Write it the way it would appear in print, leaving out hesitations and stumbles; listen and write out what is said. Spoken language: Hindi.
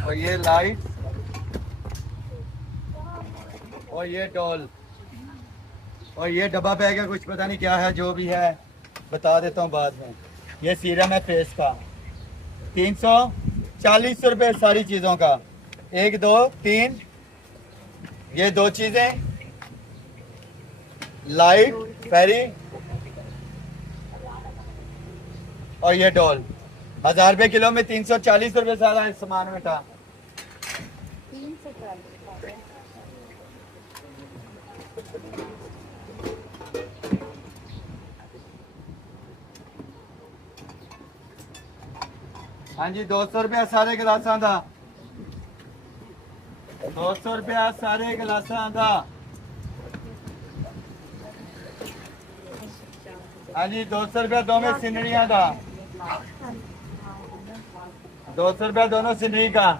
और ये लाइट और ये डॉल और ये डब्बा बैग है, कुछ पता नहीं क्या है, जो भी है बता देता हूँ बाद में। ये सीरम है फेस का, 340 रुपये सारी चीज़ों का। 1 2 3, ये 2 चीज़ें, लाइट फेरी और ये डॉल। 1000 रुपये किलो में 340 रुपये सारा इस सामान में था। 340। हाँ जी, 200 रुपया सारे गिलासा का, 200 रुपया सारे गिलासा का। हाँ जी, 200 रुपया दो में सिनरिया का, 200 रुपया दोनों सिनरी का।